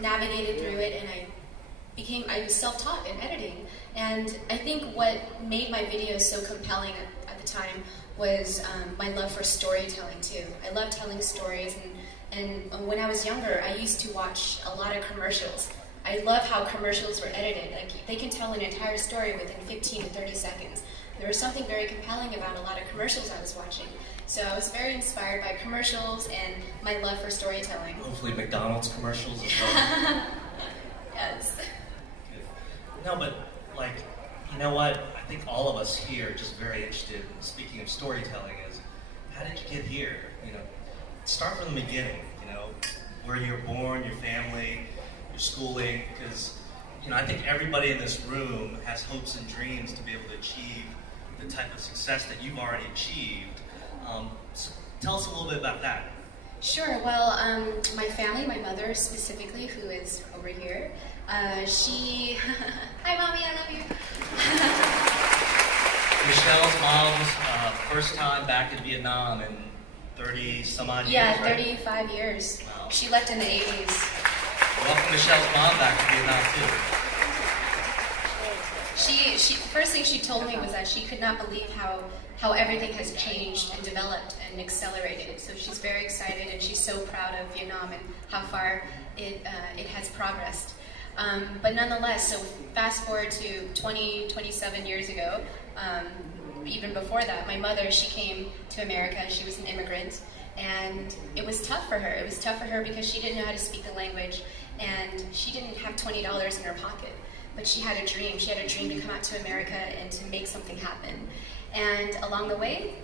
navigated through it, and I was self-taught in editing. And I think what made my videos so compelling at the time was my love for storytelling too. I love telling stories, and when I was younger, I used to watch a lot of commercials. I love how commercials were edited. Like, they can tell an entire story within 15 to 30 seconds. There was something very compelling about a lot of commercials I was watching. So I was very inspired by commercials and my love for storytelling. Hopefully McDonald's commercials as well. Yes. Good. No, but like, you know what? I think all of us here are just very interested in, speaking of storytelling, is how did you get here? You know, start from the beginning, you know, where you were born, your family, your schooling, because, you know, I think everybody in this room has hopes and dreams to be able to achieve the type of success that you've already achieved. So tell us a little bit about that. Sure. Well, my family, my mother specifically, who is over here, she... Hi, Mommy, I love you. Michelle's mom's first time back in Vietnam in 30-some-odd years, Yeah, right? 35 years. Wow. She left in the 80s. Welcome Michelle's mom back to Vietnam, too. First thing she told me was that she could not believe how everything has changed and developed and accelerated. So she's very excited, and she's so proud of Vietnam and how far it has progressed. But nonetheless, so fast forward to 27 years ago, even before that, my mother, she came to America. She was an immigrant, and it was tough for her. It was tough for her because she didn't know how to speak the language, and she didn't have $20 in her pocket. But she had a dream. She had a dream to come out to America and to make something happen. And along the way,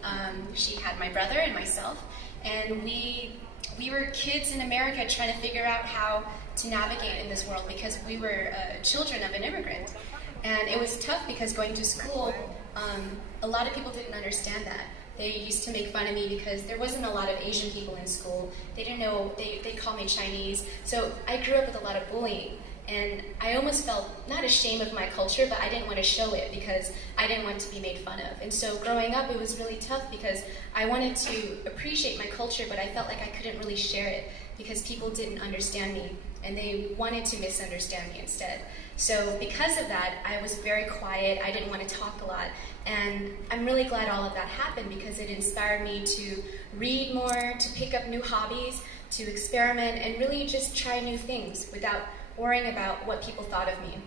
she had my brother and myself, and we were kids in America trying to figure out how to navigate in this world because we were children of an immigrant. And it was tough because going to school, a lot of people didn't understand that. They used to make fun of me because there wasn't a lot of Asian people in school. They didn't know, they called me Chinese. So I grew up with a lot of bullying. And I almost felt not ashamed of my culture, but I didn't want to show it because I didn't want to be made fun of. And so growing up, it was really tough because I wanted to appreciate my culture, but I felt like I couldn't really share it because people didn't understand me, and they wanted to misunderstand me instead. So because of that, I was very quiet. I didn't want to talk a lot. And I'm really glad all of that happened because it inspired me to read more, to pick up new hobbies, to experiment, and really just try new things without worrying about what people thought of me.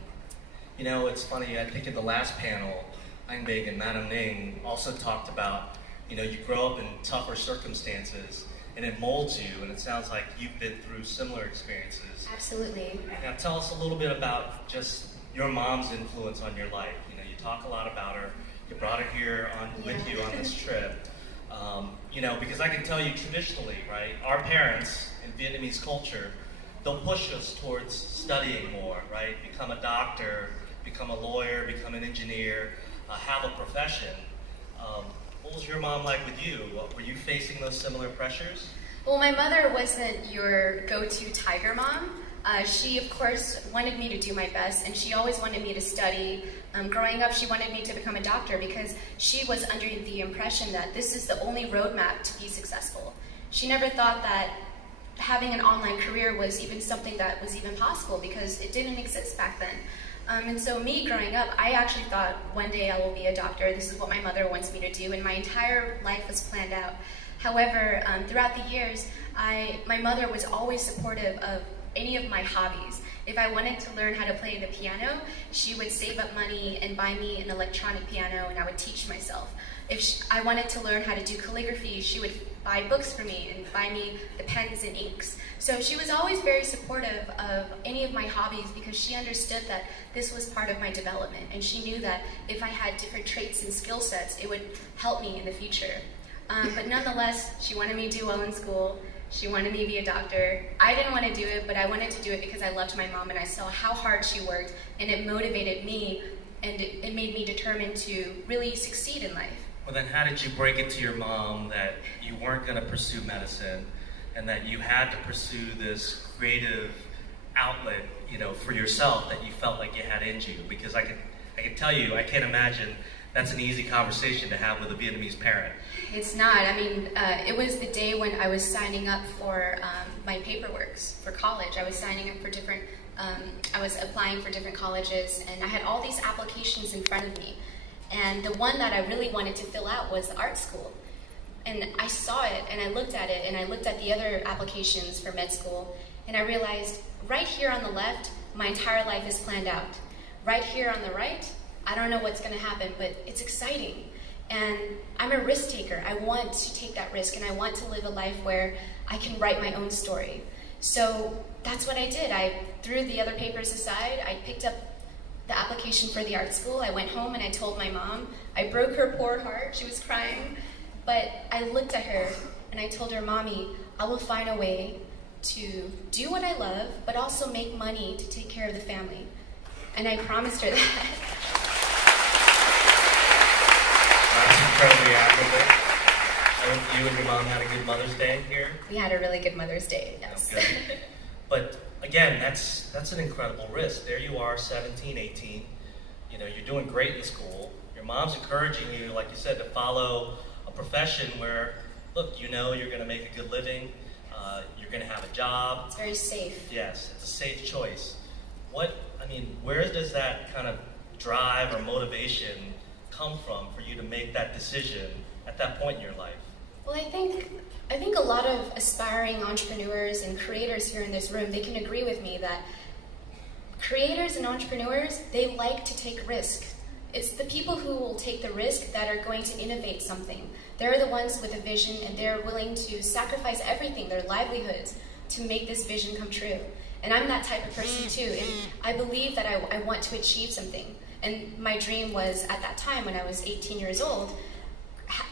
You know, it's funny, I think in the last panel, Anh Big and Madam Ning also talked about, you know, you grow up in tougher circumstances and it molds you, and it sounds like you've been through similar experiences. Absolutely. Now tell us a little bit about just your mom's influence on your life. You know, you talk a lot about her, you brought her here with you on this trip. You know, because I can tell you traditionally, right, our parents in Vietnamese culture, they'll push us towards studying more, right? Become a doctor, become a lawyer, become an engineer, have a profession. What was your mom like with you? Were you facing those similar pressures? Well, my mother wasn't your go-to tiger mom. She, of course, wanted me to do my best, and she always wanted me to study. Growing up, she wanted me to become a doctor because she was under the impression that this is the only roadmap to be successful. She never thought that having an online career was even something that was even possible because it didn't exist back then. And so me growing up, I actually thought one day I will be a doctor. This is what my mother wants me to do, and my entire life was planned out. However, throughout the years, my mother was always supportive of any of my hobbies. If I wanted to learn how to play the piano, she would save up money and buy me an electronic piano, and I would teach myself. If I wanted to learn how to do calligraphy, she would buy books for me and buy me the pens and inks. So she was always very supportive of any of my hobbies because she understood that this was part of my development, and she knew that if I had different traits and skill sets, it would help me in the future. But nonetheless, she wanted me to do well in school. She wanted me to be a doctor. I didn't want to do it, but I wanted to do it because I loved my mom and I saw how hard she worked, and it motivated me, and it made me determined to really succeed in life. Well, then how did you break it to your mom that you weren't going to pursue medicine and that you had to pursue this creative outlet, you know, for yourself that you felt like you had in you? Because I can tell you, I can't imagine that's an easy conversation to have with a Vietnamese parent. It's not. I mean, it was the day when I was signing up for my paperwork for college. I was signing up for different, I was applying for different colleges, and I had all these applications in front of me. And the one that I really wanted to fill out was art school. And I saw it, and I looked at it, and I looked at the other applications for med school, and I realized right here on the left, my entire life is planned out. Right here on the right, I don't know what's going to happen, but it's exciting. And I'm a risk taker. I want to take that risk, and I want to live a life where I can write my own story. So that's what I did. I threw the other papers aside. I picked up the application for the art school. I went home and I told my mom. I broke her poor heart. She was crying. But I looked at her and I told her, Mommy, I will find a way to do what I love, but also make money to take care of the family. And I promised her that. That's incredibly admirable. I hope you and your mom had a good Mother's Day here. We had a really good Mother's Day, yes. Oh, good. But again, that's an incredible risk. There you are, 17, 18. You know, you're doing great in school. Your mom's encouraging you, like you said, to follow a profession where, look, you know you're going to make a good living. You're going to have a job. It's very safe. Yes, it's a safe choice. Where does that kind of drive or motivation come from for you to make that decision at that point in your life? Well, I think a lot of aspiring entrepreneurs and creators here in this room, they can agree with me that creators and entrepreneurs, they like to take risk. It's the people who will take the risk that are going to innovate something. They're the ones with a vision, and they're willing to sacrifice everything, their livelihoods, to make this vision come true. And I'm that type of person too, and I believe that I want to achieve something. And my dream was, at that time when I was 18 years old,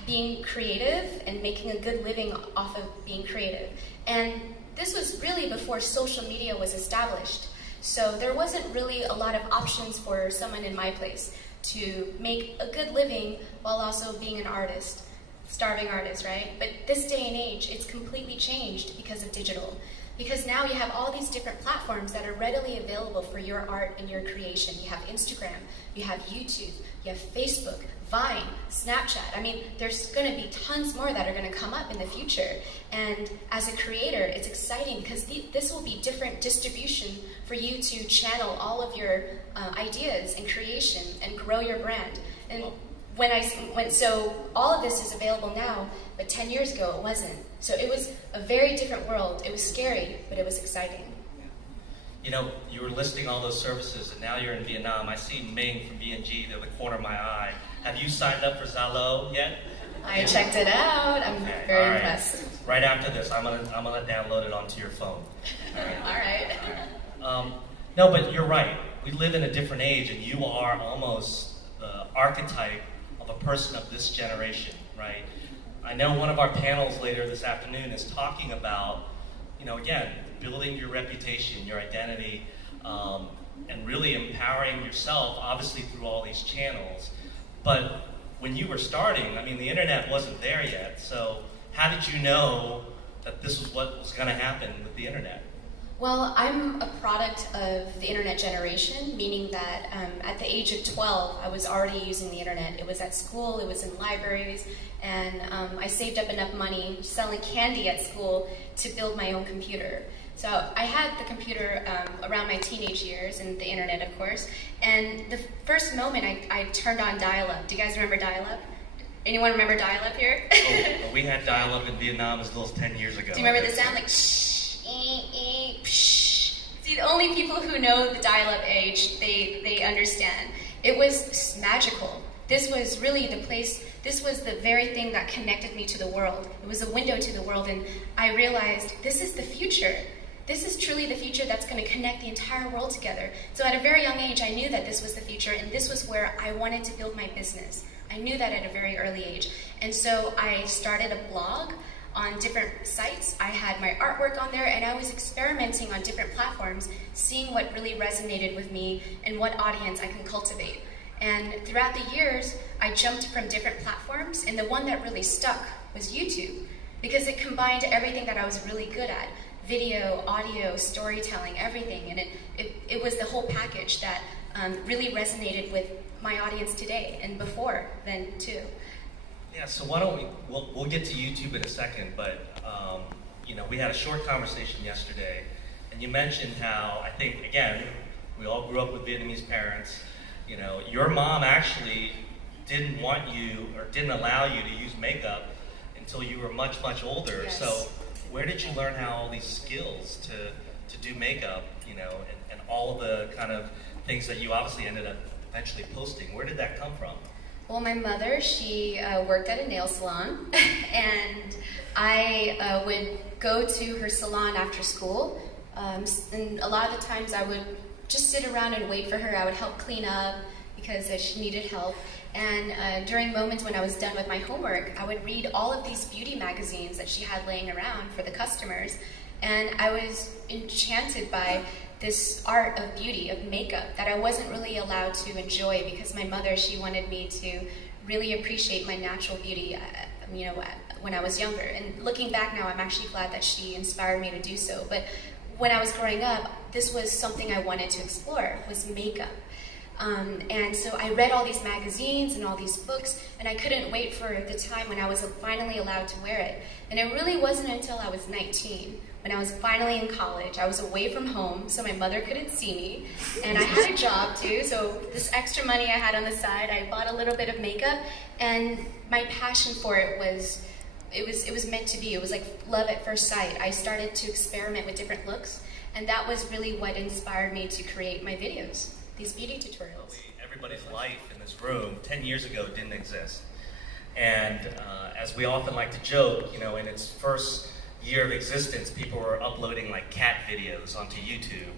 being creative and making a good living off of being creative. And this was really before social media was established. So there wasn't really a lot of options for someone in my place to make a good living while also being an artist, starving artist, right? But this day and age, it's completely changed because of digital. Because now you have all these different platforms that are readily available for your art and your creation. You have Instagram, you have YouTube, you have Facebook, Vine, Snapchat. I mean, there's going to be tons more that are going to come up in the future. And as a creator, it's exciting because this will be different distribution for you to channel all of your ideas and creation and grow your brand. And so all of this is available now, but 10 years ago it wasn't. So it was a very different world. It was scary, but it was exciting. You know, you were listing all those services, and now you're in Vietnam. I see Ming from V&G in the corner of my eye. Have you signed up for Zalo yet? I checked it out. I'm very impressed. Right after this, I'm gonna download it onto your phone. All right. No, but you're right. We live in a different age, and you are almost the archetype of a person of this generation, right? I know one of our panels later this afternoon is talking about, you know, again, building your reputation, your identity, and really empowering yourself, obviously through all these channels. But when you were starting, I mean, the internet wasn't there yet, so how did you know that this was what was going to happen with the internet? Well, I'm a product of the internet generation, meaning that at the age of 12, I was already using the internet. It was at school, it was in libraries, and I saved up enough money selling candy at school to build my own computer. So I had the computer around my teenage years, and the internet, of course, and the first moment I turned on dial-up. Do you guys remember dial-up? Anyone remember dial-up here? Oh, we had dial-up in Vietnam as little as 10 years ago. Do you remember the sound? Like shh. See, the only people who know the dial-up age, they understand. It was magical. This was really the place, this was the very thing that connected me to the world. It was a window to the world, and I realized this is the future. This is truly the future that's going to connect the entire world together. So at a very young age, I knew that this was the future, and this was where I wanted to build my business. I knew that at a very early age. And so I started a blog on different sites. I had my artwork on there, and I was experimenting on different platforms, seeing what really resonated with me and what audience I can cultivate. And throughout the years, I jumped from different platforms, and the one that really stuck was YouTube, because it combined everything that I was really good at. video, audio, storytelling, everything. And it was the whole package that really resonated with my audience today and before then too. Yeah, so why don't we'll get to YouTube in a second, but you know, we had a short conversation yesterday, and you mentioned how, I think, again, we all grew up with Vietnamese parents. You know, your mom actually didn't want you, or didn't allow you to use makeup until you were much, much older. Yes. So where did you learn how all these skills to do makeup, you know, and all of the kind of things that you obviously ended up eventually posting? Where did that come from? Well, my mother, she worked at a nail salon, and I would go to her salon after school, and a lot of the times I would just sit around and wait for her. I would help clean up because she needed help, and during moments when I was done with my homework, I would read all of these beauty magazines that she had laying around for the customers, and I was enchanted by this art of beauty, of makeup, that I wasn't really allowed to enjoy because my mother, she wanted me to really appreciate my natural beauty, you know, when I was younger. And looking back now, I'm actually glad that she inspired me to do so. But when I was growing up, this was something I wanted to explore, was makeup. And so I read all these magazines and all these books, and I couldn't wait for the time when I was finally allowed to wear it. And it really wasn't until I was 19, when I was finally in college. I was away from home, so my mother couldn't see me, and I had a job too, so this extra money I had on the side, I bought a little bit of makeup, and my passion for it was, it was meant to be. It was like love at first sight. I started to experiment with different looks, and that was really what inspired me to create my videos, these beauty tutorials. Everybody's life in this room 10 years ago didn't exist. And as we often like to joke, you know, in its first year of existence, people were uploading like cat videos onto YouTube.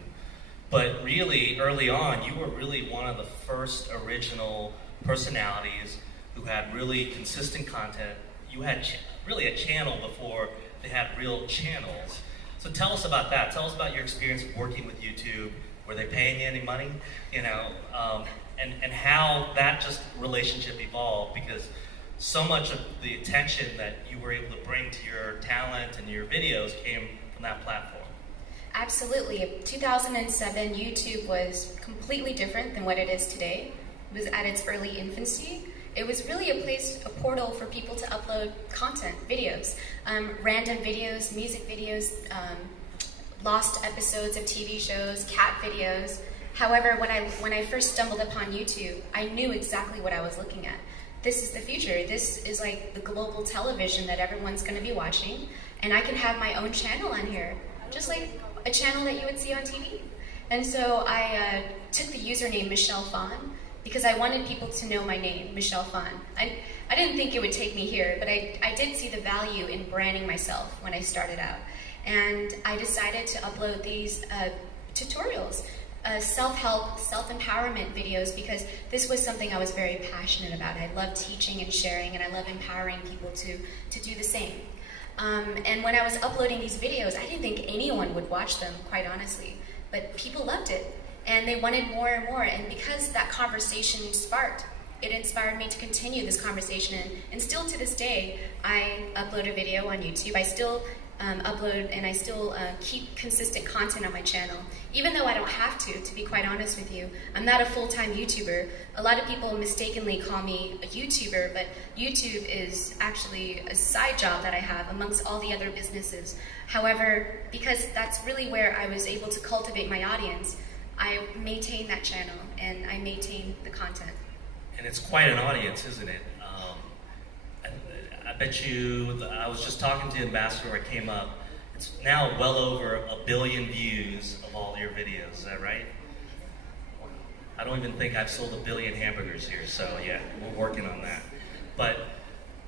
But really, early on, you were really one of the first original personalities who had really consistent content. You had really a channel before they had real channels. So tell us about that. Tell us about your experience working with YouTube. Were they paying you any money? You know, and how that just relationship evolved, because so much of the attention that you were able to bring to your talent and your videos came from that platform. Absolutely. 2007, YouTube was completely different than what it is today. It was at its early infancy. It was really a place, a portal for people to upload content, videos, random videos, music videos, lost episodes of TV shows, cat videos. However, when I first stumbled upon YouTube, I knew exactly what I was looking at. This is the future. This is like the global television that everyone's going to be watching, and I can have my own channel on here, just like a channel that you would see on TV. And so I took the username Michelle Phan because I wanted people to know my name, Michelle Phan. I didn't think it would take me here, but I did see the value in branding myself when I started out. And I decided to upload these tutorials, self-help, self-empowerment videos, because this was something I was very passionate about. I love teaching and sharing, and I love empowering people to do the same. And when I was uploading these videos, I didn't think anyone would watch them, quite honestly. But people loved it, and they wanted more and more. And because that conversation sparked, it inspired me to continue this conversation. And still to this day, I upload a video on YouTube. I still upload, and I still keep consistent content on my channel, even though I don't have to be quite honest with you. I'm not a full-time YouTuber. A lot of people mistakenly call me a YouTuber, but YouTube is actually a side job that I have amongst all the other businesses. However, because that's really where I was able to cultivate my audience, I maintain that channel, and I maintain the content. And it's quite an audience, isn't it? I bet you, I was just talking to Ambassador, I came up, it's now well over 1 billion views of all your videos, is that right? I don't even think I've sold 1 billion hamburgers here, so yeah, we're working on that. But,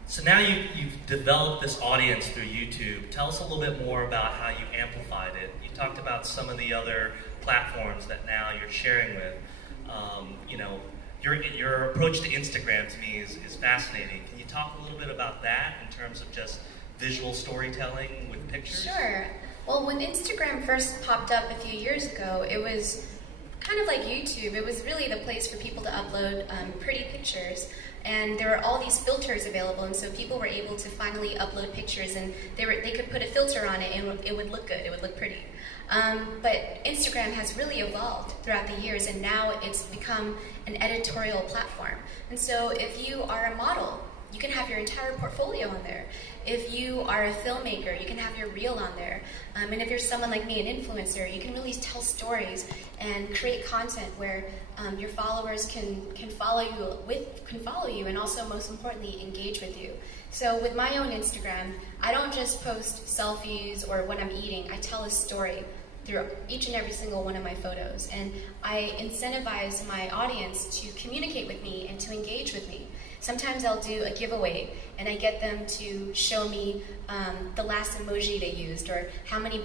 so now you've developed this audience through YouTube. Tell us a little bit more about how you amplified it. You talked about some of the other platforms that now you're sharing with. You know, your approach to Instagram to me is fascinating. Can you talk a little bit about that in terms of just visual storytelling with pictures? Sure. Well, when Instagram first popped up a few years ago, it was kind of like YouTube. It was really the place for people to upload pretty pictures. and there were all these filters available, and so people were able to finally upload pictures, and they could put a filter on it, and it would look good, it would look pretty. But Instagram has really evolved throughout the years, and now it's become an editorial platform. And so if you are a model, you can have your entire portfolio on there. If you are a filmmaker, you can have your reel on there. And if you're someone like me, an influencer, you can really tell stories and create content where your followers can follow you and also, most importantly, engage with you. So with my own Instagram, I don't just post selfies or what I'm eating. I tell a story through each and every single one of my photos. And I incentivize my audience to communicate with me and to engage with me. Sometimes I'll do a giveaway and I get them to show me the last emoji they used, or how many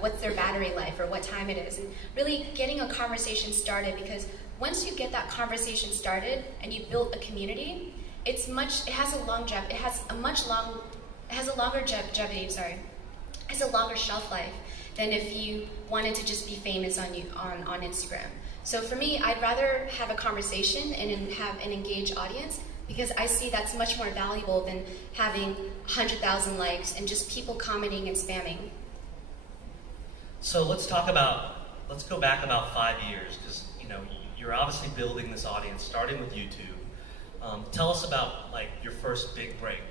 what's their battery life, or what time it is. And really getting a conversation started, because once you get that conversation started and you build a community, it has a longer shelf life than if you wanted to just be famous on Instagram. So for me, I'd rather have a conversation and have an engaged audience, because I see that's much more valuable than having 100,000 likes and just people commenting and spamming. So let's go back about 5 years, because you're obviously building this audience, starting with YouTube. Tell us about your first big break,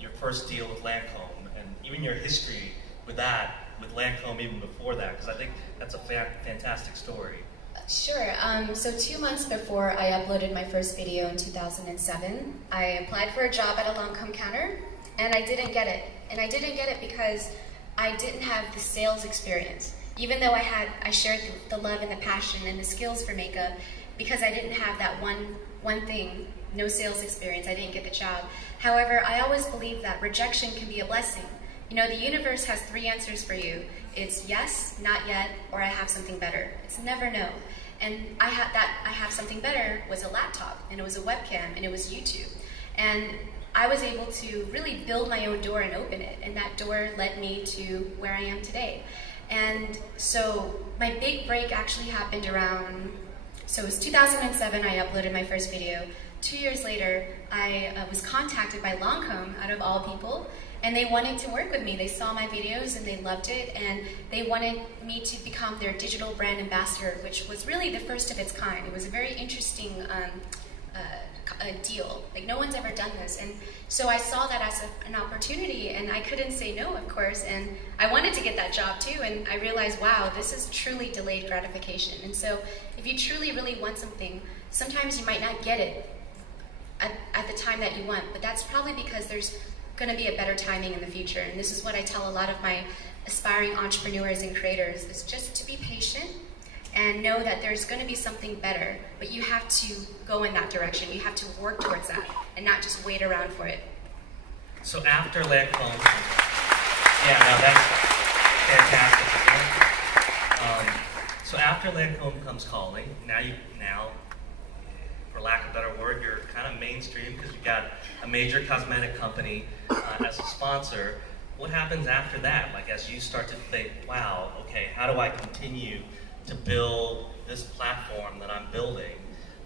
your first deal with Lancome, and even your history with Lancome even before that, because I think that's a fantastic story. Sure. So 2 months before I uploaded my first video in 2007, I applied for a job at a Lancome counter, and I didn't get it. And I didn't get it because I didn't have the sales experience. Even though I shared the love and the passion and the skills for makeup, because I didn't have that one thing, no sales experience, I didn't get the job. However, I always believe that rejection can be a blessing. The universe has 3 answers for you. It's yes, not yet, or I have something better. It's never no. And I have something better was a laptop, and it was a webcam, and it was YouTube. And I was able to really build my own door and open it, and that door led me to where I am today. And so my big break actually happened so it was 2007 I uploaded my first video. 2 years later, I was contacted by Lancome, out of all people, and they wanted to work with me. They saw my videos and they loved it, and they wanted me to become their digital brand ambassador, which was really the first of its kind. It was a very interesting deal. No one's ever done this. And so I saw that as an opportunity, and I couldn't say no, of course, and I wanted to get that job too, and I realized, wow, this is truly delayed gratification. And so if you truly, really want something, sometimes you might not get it at the time that you want, but that's probably because there's going to be a better timing in the future. And this is what I tell a lot of my aspiring entrepreneurs and creators, is just to be patient and know that there's going to be something better, but you have to go in that direction. You have to work towards that and not just wait around for it. So after Lancome, that's fantastic. So after Lancome comes calling, now, for lack of a better word, you're kind of mainstream because you've got a major cosmetic company as a sponsor. What happens after that? As you start to think, wow, okay, how do I continue to build this platform that I'm building,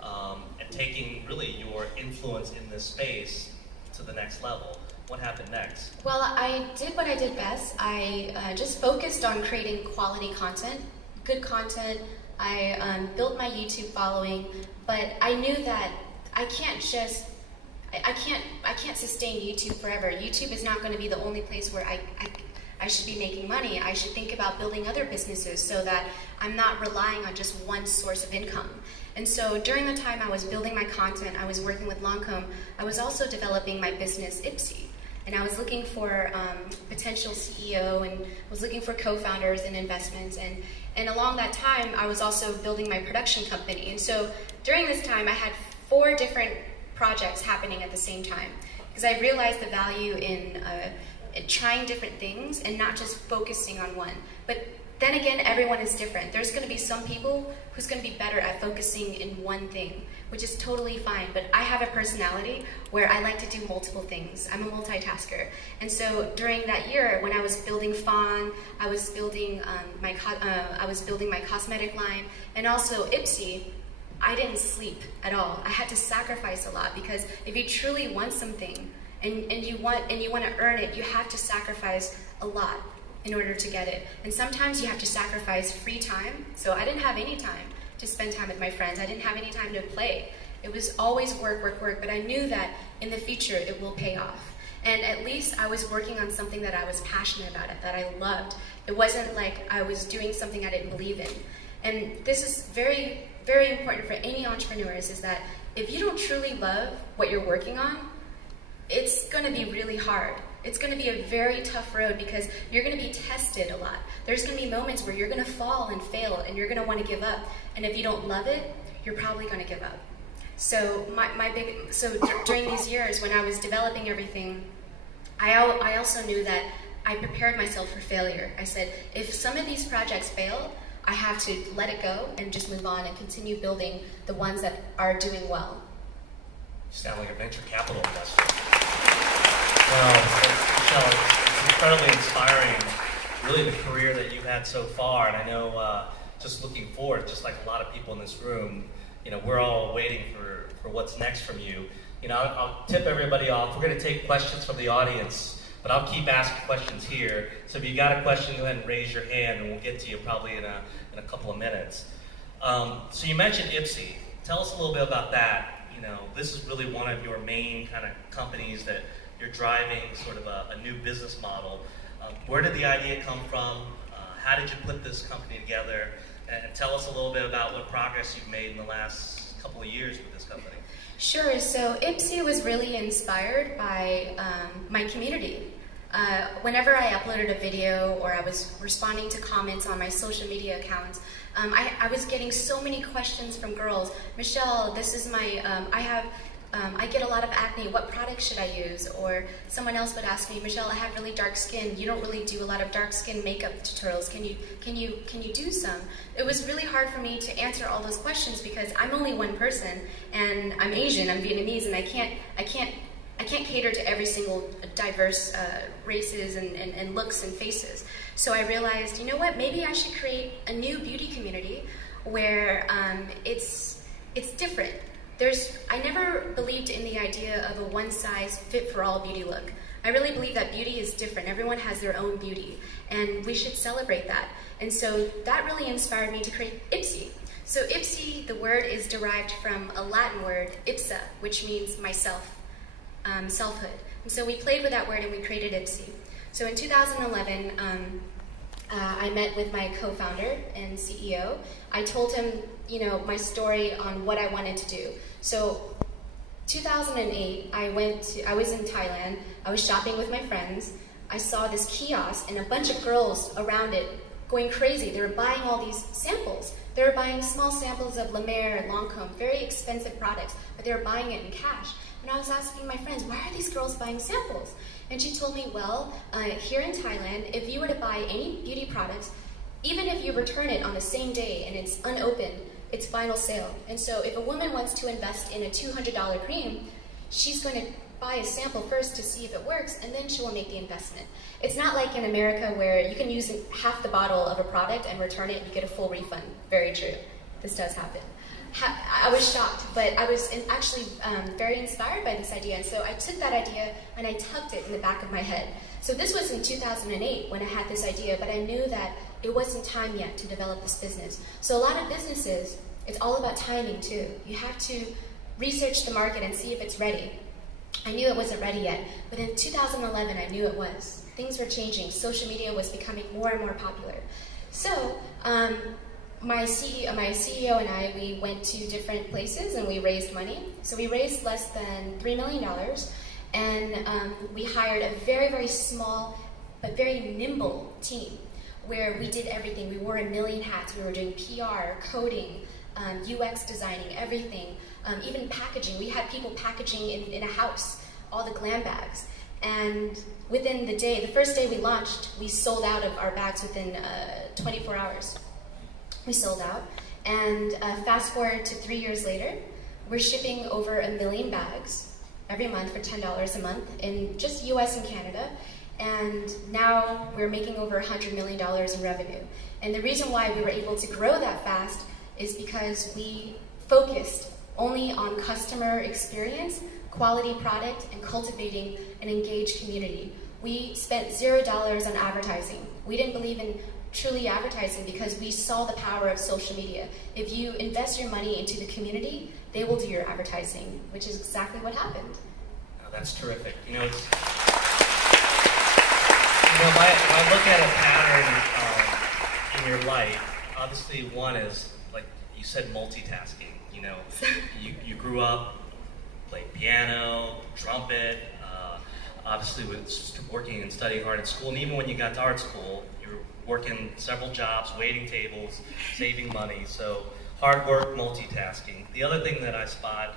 and taking really your influence in this space to the next level? What happened next? Well, I did what I did best. I just focused on creating quality content, good content. I built my YouTube following, but I knew that I can't sustain YouTube forever. YouTube is not going to be the only place where I should be making money. I should think about building other businesses so that I'm not relying on just one source of income. And so during the time I was building my content, I was working with Lancome, I was also developing my business, Ipsy. And I was looking for potential CEO, and was looking for co-founders and investments. And along that time, I was also building my production company. And so during this time, I had 4 different projects happening at the same time, because I realized the value in trying different things and not just focusing on one. But then again, everyone is different. There's going to be some people who's going to be better at focusing in one thing, which is totally fine. But I have a personality where I like to do multiple things. I'm a multitasker. And so during that year, when I was building Phan, I was building my cosmetic line, and also Ipsy, I didn't sleep at all. I had to sacrifice a lot, because if you truly want something and you want to earn it, you have to sacrifice a lot in order to get it. And sometimes you have to sacrifice free time. So I didn't have any time to spend time with my friends. I didn't have any time to play. It was always work, work, work, but I knew that in the future it will pay off. And at least I was working on something that I was passionate about, that I loved. It wasn't like I was doing something I didn't believe in. And this is very, very important for any entrepreneurs, is that if you don't truly love what you're working on, it's going to be really hard. It's going to be a very tough road, because you're going to be tested a lot. There's going to be moments where you're going to fall and fail, and you're going to want to give up. And if you don't love it, you're probably going to give up. So during these years when I was developing everything, I also knew that I prepared myself for failure. I said, if some of these projects fail, I have to let it go and just move on and continue building the ones that are doing well. You sound like a venture capital investor. Well, Michelle, it's incredibly inspiring, really, the career that you've had so far. And I know, just looking forward, just like a lot of people in this room, you know, we're all waiting for what's next from you. You know, I'll tip everybody off. We're going to take questions from the audience, but I'll keep asking questions here. So if you got a question, go ahead and raise your hand, and we'll get to you probably in a couple of minutes. So you mentioned Ipsy. Tell us a little bit about that. You know, this is really one of your main kind of companies that you're driving sort of a new business model. Where did the idea come from? How did you put this company together? And tell us a little bit about what progress you've made in the last couple of years with this company. Sure. So Ipsy was really inspired by my community. Whenever I uploaded a video or I was responding to comments on my social media accounts, I was getting so many questions from girls. Michelle, this is my, I get a lot of acne, what product should I use? Or someone else would ask me, Michelle, I have really dark skin. You don't really do a lot of dark skin makeup tutorials. Can you do some? It was really hard for me to answer all those questions, because I'm only one person, and I'm Asian, I'm Vietnamese, and I can't cater to every single diverse races and looks and faces. So I realized, you know what, maybe I should create a new beauty community where it's different. I never believed in the idea of a one-size-fit-for-all beauty look. I really believe that beauty is different. Everyone has their own beauty, and we should celebrate that. And so that really inspired me to create Ipsy. So Ipsy, the word is derived from a Latin word, ipsa, which means myself, selfhood. And so we played with that word and we created Ipsy. So in 2011, I met with my co-founder and CEO. I told him, you know, my story on what I wanted to do. So 2008, I was in Thailand. I was shopping with my friends. I saw this kiosk and a bunch of girls around it going crazy. They were buying all these samples. They were buying small samples of La Mer and Lancôme, very expensive products, but they were buying it in cash. And I was asking my friends, why are these girls buying samples? And she told me, well, here in Thailand, if you were to buy any beauty products, even if you return it on the same day and it's unopened, it's final sale. And so if a woman wants to invest in a $200 cream, she's going to buy a sample first to see if it works, and then she will make the investment. It's not like in America where you can use half the bottle of a product and return it and you get a full refund. Very true. This does happen. I was shocked, but I was actually very inspired by this idea, and so I took that idea and I tucked it in the back of my head. So this was in 2008 when I had this idea, but I knew that it wasn't time yet to develop this business. So a lot of businesses, it's all about timing too. You have to research the market and see if it's ready. I knew it wasn't ready yet, but in 2011 I knew it was. Things were changing. Social media was becoming more and more popular. So my CEO and I, we went to different places and we raised money. So we raised less than $3 million, and we hired a very, very small but very nimble team where we did everything. We wore a million hats. We were doing PR, coding, UX designing, everything, even packaging. We had people packaging in a house, all the glam bags. And within the day, the first day we launched, we sold out of our bags within 24 hours. We sold out. And fast forward to 3 years later, we're shipping over 1 million bags every month for $10 a month in just US and Canada. And now we're making over $100 million in revenue. And the reason why we were able to grow that fast is because we focused only on customer experience, quality product, and cultivating an engaged community. We spent $0 on advertising. We didn't believe in truly advertising because we saw the power of social media. If you invest your money into the community, they will do your advertising, which is exactly what happened. Oh, that's terrific. You know, it's, if I look at a pattern in your life, obviously one is, like you said, multitasking. You know, you grew up, played piano, trumpet, obviously with working and studying hard at school, and even when you got to art school, you were working several jobs, waiting tables, saving money, so hard work, multitasking. The other thing that I spot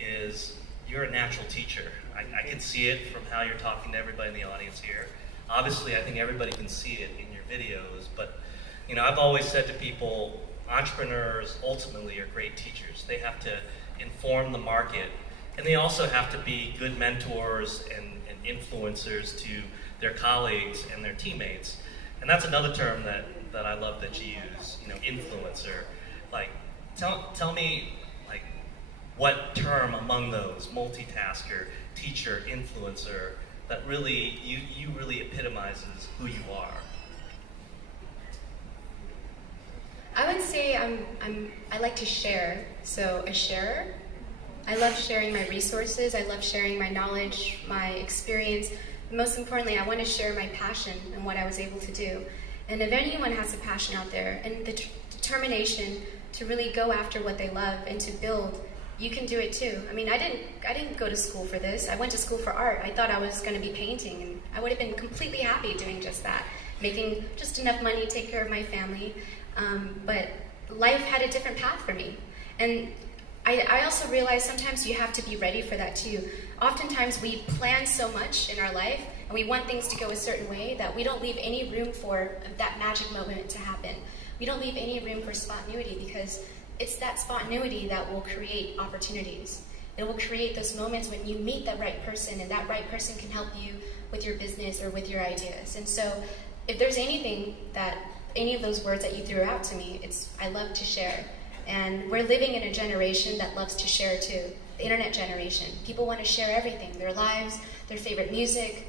is you're a natural teacher. I can see it from how you're talking to everybody in the audience here. Obviously, I think everybody can see it in your videos, but you know, I've always said to people, entrepreneurs ultimately are great teachers. They have to inform the market, and they also have to be good mentors and influencers to their colleagues and their teammates. And that's another term that I love that you use, you know, influencer. Like, tell me, like, what term among those, multitasker, teacher, influencer, that really, you really epitomizes who you are? I would say I like to share, so a sharer. I love sharing my resources, I love sharing my knowledge, my experience. Most importantly, I want to share my passion and what I was able to do. And if anyone has a passion out there and the determination to really go after what they love and to build, you can do it too. I mean, I didn't go to school for this. I went to school for art. I thought I was going to be painting, and I would have been completely happy doing just that, making just enough money to take care of my family. But life had a different path for me. And I also realized sometimes you have to be ready for that too. Oftentimes we plan so much in our life and we want things to go a certain way that we don't leave any room for that magic moment to happen. We don't leave any room for spontaneity, because it's that spontaneity that will create opportunities. It will create those moments when you meet the right person, and that right person can help you with your business or with your ideas. And so if there's anything that, any of those words that you threw out to me, it's I love to share. And we're living in a generation that loves to share too, the internet generation. People want to share everything, their lives, their favorite music,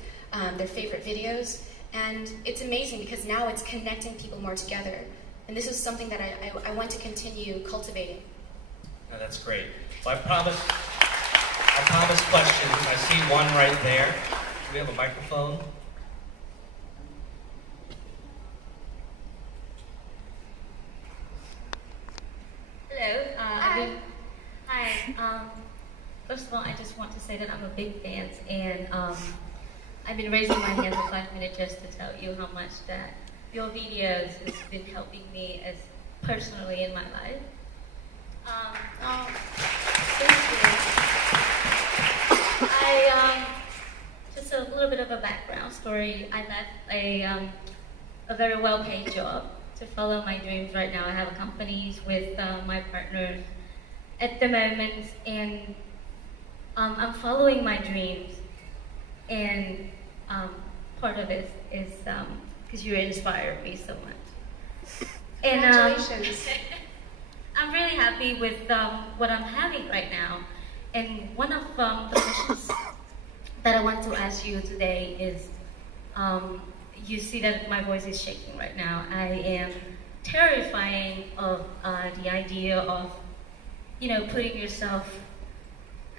their favorite videos. And it's amazing because now it's connecting people more together. And this is something that I want to continue cultivating. Oh, that's great. Well, I promise questions. I see one right there. Do we have a microphone? Hello. Hi. First of all, I just want to say that I'm a big fan, and I've been raising my hand for 5 minutes just to tell you how much that your videos has been helping me as personally in my life. Thank you. Just a little bit of a background story. I left a very well-paid job to follow my dreams. Right now I have companies with my partners at the moment, and I'm following my dreams, and part of it is because you inspired me so much. And Congratulations. I'm really happy with what I'm having right now. And one of the questions that I want to ask you today is, you see that my voice is shaking right now. I am terrifying of the idea of, you know, putting yourself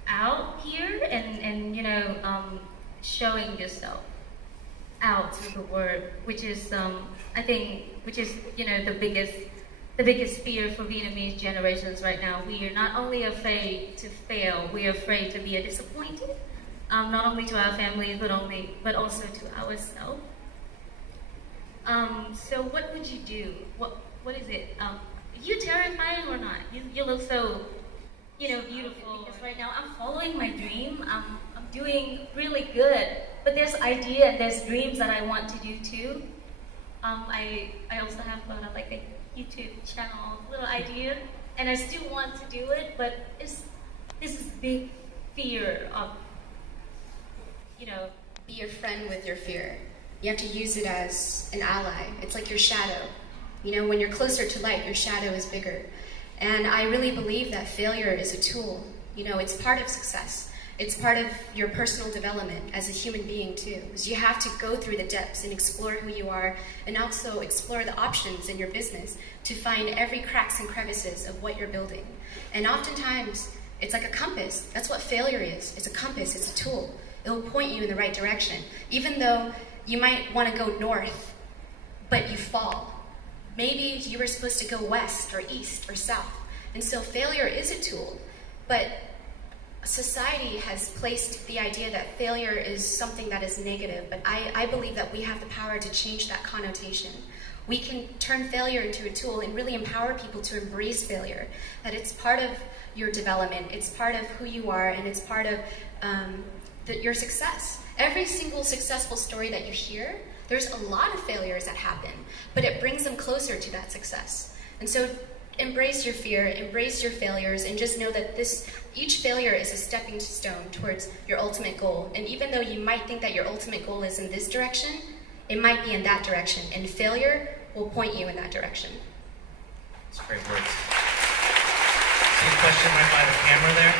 out here and showing yourself out to the world, which is I think, you know, the biggest fear for Vietnamese generations right now. We are not only afraid to fail, we are afraid to be disappointed, not only to our families but also to ourselves. So what would you do? What is it? Are you terrifying or not? You look so, you know, beautiful. Because right now I'm following my dream. I'm doing really good. But there's idea and there's dreams that I want to do too. I also have like a YouTube channel, little idea, and I still want to do it. But this is big fear of, you know. Be your friend with your fear. You have to use it as an ally. It's like your shadow. You know, when you're closer to light, your shadow is bigger. And I really believe that failure is a tool. You know, it's part of success. It's part of your personal development as a human being too. Because you have to go through the depths and explore who you are, and also explore the options in your business to find every cracks and crevices of what you're building. And oftentimes, it's like a compass. That's what failure is. It's a compass, it's a tool. It will point you in the right direction. Even though you might want to go north, but you fall. Maybe you were supposed to go west or east or south. And so failure is a tool, but society has placed the idea that failure is something that is negative, but I believe that we have the power to change that connotation. We can turn failure into a tool and really empower people to embrace failure, that it's part of your development, it's part of who you are, and it's part of your success. Every single successful story that you hear, there's a lot of failures that happen, but it brings them closer to that success. And so embrace your fear, embrace your failures, and just know that each failure is a stepping stone towards your ultimate goal. And even though you might think that your ultimate goal is in this direction, it might be in that direction, and failure will point you in that direction. That's great words. See a question right by the camera there?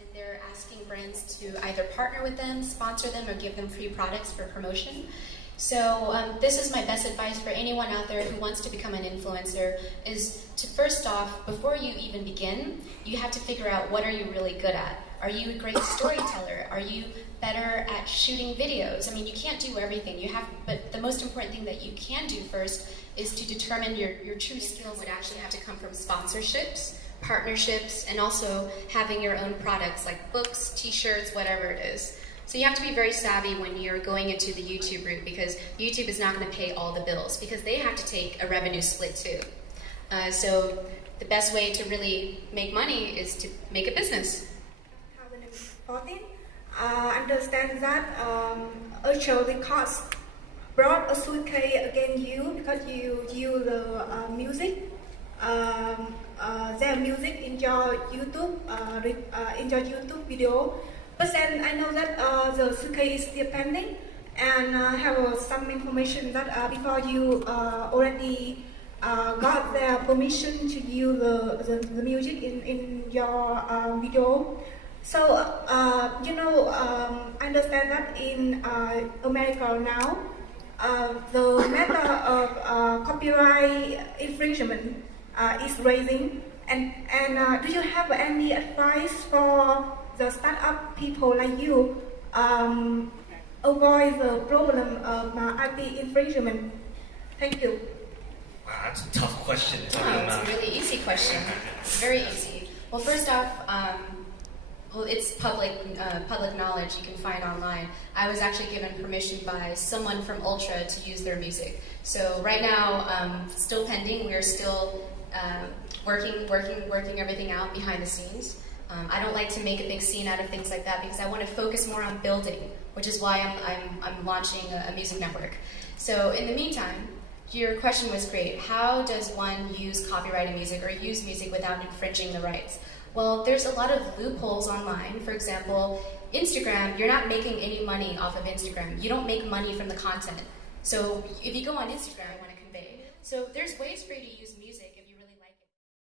And they're asking brands to either partner with them, sponsor them, or give them free products for promotion. So this is my best advice for anyone out there who wants to become an influencer, is to first off, before you even begin, you have to figure out what are you really good at. Are you a great storyteller? Are you better at shooting videos? I mean, you can't do everything. But the most important thing that you can do first is to determine your true skills would actually have to come from sponsorships, partnerships, and also having your own products like books, t-shirts, whatever it is. So you have to be very savvy when you're going into the YouTube route, because YouTube is not going to pay all the bills, because they have to take a revenue split too. So the best way to really make money is to make a business. 2014, I understand that actually cost brought a suitcase against you because you use the music, their music in your YouTube video. But then I know that the suitcase is still pending, and have some information that before you already got their permission to use the music in your video. So, I understand that in America now, the matter of copyright infringement is raising. And do you have any advice for the startup people like you avoid the problem of IP infringement? Thank you. Wow, that's a tough question. It's a really easy question. It's very easy. Well, first off, well, it's public knowledge you can find online. I was actually given permission by someone from Ultra to use their music. So right now, still pending. We're still working everything out behind the scenes. I don't like to make a big scene out of things like that because I want to focus more on building, which is why I'm launching a music network. So in the meantime, your question was great. How does one use copyrighted music or use music without infringing the rights? Well, there's a lot of loopholes online. For example, Instagram, you're not making any money off of Instagram. You don't make money from the content. So if you go on Instagram, I want to convey. So there's ways for you to use music.